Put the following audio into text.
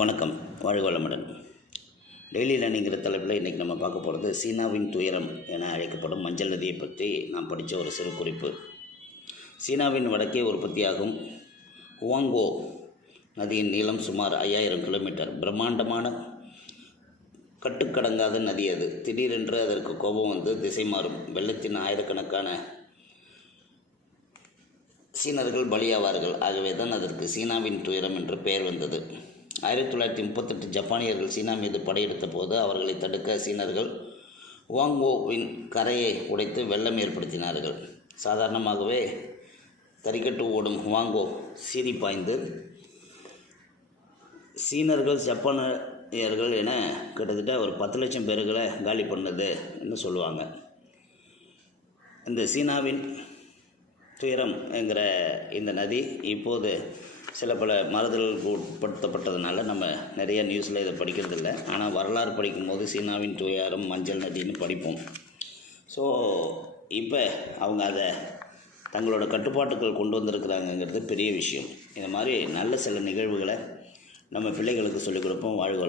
வணக்கம். வாழ்க வளமுடன். டெய்லி ரன்னிங்கிற தலைப்பில் இன்றைக்கி நம்ம பார்க்க போகிறது சீனாவின் துயரம் என அழைக்கப்படும் மஞ்சள் நதியை பற்றி நாம் படித்த ஒரு சிறு குறிப்பு. சீனாவின் வடக்கே உற்பத்தியாகும் ஹுவாங்கோ நதியின் நீளம் சுமார் ஐயாயிரம் கிலோமீட்டர். பிரம்மாண்டமான கட்டுக்கடங்காத நதி அது. திடீரென்று அதற்கு கோபம் வந்து திசை மாறும். வெள்ளத்தின் ஆயிரக்கணக்கான சீனர்கள் பலியாவார்கள். ஆகவே தான் அதற்கு சீனாவின் துயரம் என்று பெயர் வந்தது. ஆயிரத்தி தொள்ளாயிரத்தி முப்பத்தெட்டு ஜப்பானியர்கள் சீனா மீது படையெடுத்த போது அவர்களை தடுக்க சீனர்கள் வாங்கோவின் கரையை உடைத்து வெள்ளம் ஏற்படுத்தினார்கள். சாதாரணமாகவே தறிக்கட்டு ஓடும் வாங்கோ சீறி பாய்ந்து சீனர்கள் ஜப்பானியர்கள் என கிட்டத்தட்ட ஒரு பத்து லட்சம் பேர்களை காலி பண்ணது என்று சொல்லுவாங்க. இந்த சீனாவின் துயரம் என்கிற இந்த நதி இப்போது சில பல மாறுதல்களுக்கு உட்படுத்தப்பட்டதுனால நம்ம நிறைய நியூஸில் இதை படிக்கிறதில்ல. ஆனால் வரலாறு படிக்கும்போது சீனாவின் துயரம் மஞ்சள் நதின்னு படிப்போம். ஸோ இப்போ அவங்க அதை தங்களோட கட்டுப்பாட்டுக்குள் கொண்டு வந்திருக்கிறாங்கங்கிறது பெரிய விஷயம். இந்த மாதிரி நல்ல சில நிகழ்வுகளை நம்ம பிள்ளைகளுக்கு சொல்லிக் கொடுப்போம் வாழ்க